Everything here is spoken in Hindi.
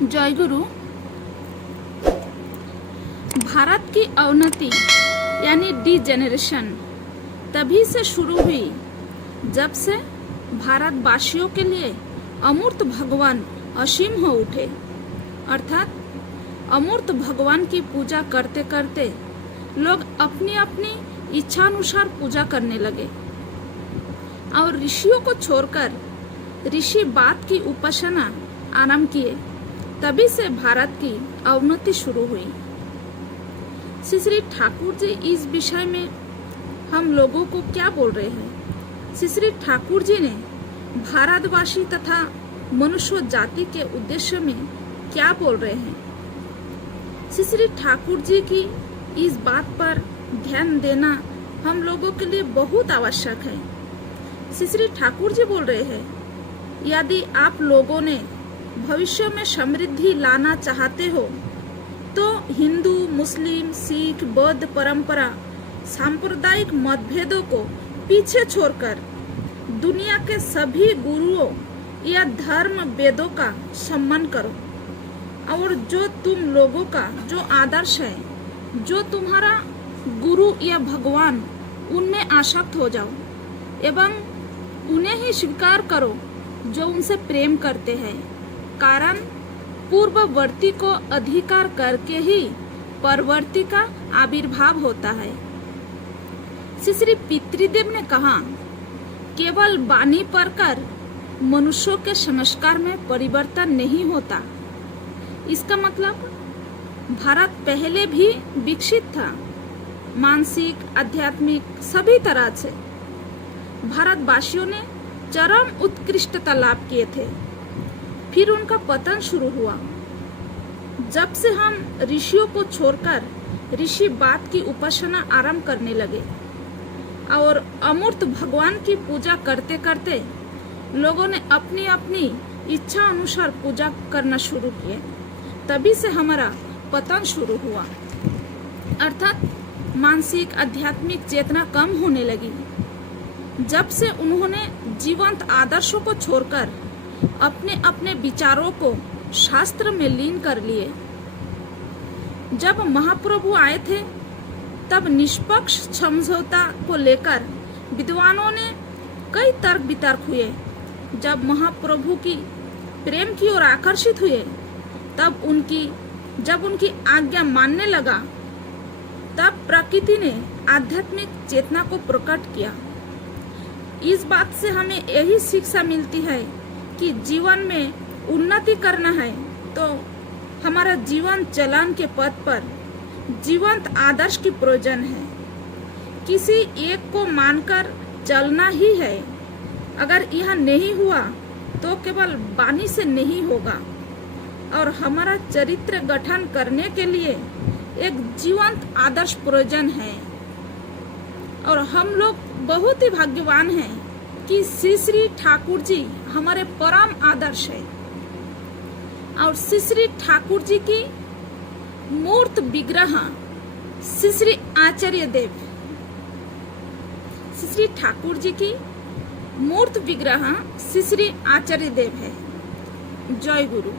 जय गुरु। भारत की अवनति यानी डिजेनरेशन तभी से शुरू हुई जब से भारतवासियों के लिए अमूर्त भगवान असीम हो उठे, अर्थात अमूर्त भगवान की पूजा करते करते लोग अपनी अपनी इच्छानुसार पूजा करने लगे और ऋषियों को छोड़कर ऋषि बात की उपासना आरंभ किए। तभी से भारत की अवनति शुरू हुई। श्री ठाकुर जी इस विषय में हम लोगों को क्या बोल रहे हैं? श्री ठाकुर जी ने भारतवासी तथा मनुष्य जाति के उद्देश्य में क्या बोल रहे हैं? श्री ठाकुर जी की इस बात पर ध्यान देना हम लोगों के लिए बहुत आवश्यक है। श्री ठाकुर जी बोल रहे हैं, यदि आप लोगों ने भविष्य में समृद्धि लाना चाहते हो तो हिंदू, मुस्लिम, सिख, बौद्ध परंपरा, सांप्रदायिक मतभेदों को पीछे छोड़कर दुनिया के सभी गुरुओं या धर्म वेदों का सम्मान करो और जो तुम लोगों का जो आदर्श है, जो तुम्हारा गुरु या भगवान, उनमें आसक्त हो जाओ एवं उन्हें ही स्वीकार करो जो उनसे प्रेम करते हैं। कारण पूर्ववर्ती को अधिकार करके ही परवर्ती का आविर्भाव होता है। श्री पितृदेव ने कहा, केवल वाणी पढ़कर मनुष्यों के संस्कार में परिवर्तन नहीं होता। इसका मतलब भारत पहले भी विकसित था, मानसिक, आध्यात्मिक सभी तरह से। भारतवासियों ने चरम उत्कृष्टता लाभ किए थे, फिर उनका पतन शुरू हुआ जब से हम ऋषियों को छोड़कर ऋषि बात की उपासना आरंभ करने लगे और अमूर्त भगवान की पूजा करते करते लोगों ने अपनी अपनी इच्छा अनुसार पूजा करना शुरू किए। तभी से हमारा पतन शुरू हुआ, अर्थात मानसिक आध्यात्मिक चेतना कम होने लगी। जब से उन्होंने जीवंत आदर्शों को छोड़कर अपने अपने विचारों को शास्त्र में लीन कर लिए। जब महाप्रभु आए थे तब निष्पक्ष समझौता को लेकर विद्वानों ने कई तर्क वितर्क हुए। जब महाप्रभु की प्रेम की ओर आकर्षित हुए तब जब उनकी आज्ञा मानने लगा तब प्रकृति ने आध्यात्मिक चेतना को प्रकट किया। इस बात से हमें यही शिक्षा मिलती है कि जीवन में उन्नति करना है तो हमारा जीवन चलन के पथ पर जीवंत आदर्श की प्रयोजन है। किसी एक को मानकर चलना ही है। अगर यह नहीं हुआ तो केवल वाणी से नहीं होगा और हमारा चरित्र गठन करने के लिए एक जीवंत आदर्श प्रयोजन है। और हम लोग बहुत ही भाग्यवान हैं कि श्री ठाकुर जी हमारे परम आदर्श है और श्री ठाकुर जी की मूर्त विग्रह श्री आचार्य देव, श्री ठाकुर जी की मूर्त विग्रह श्री आचार्य देव है। जय गुरु।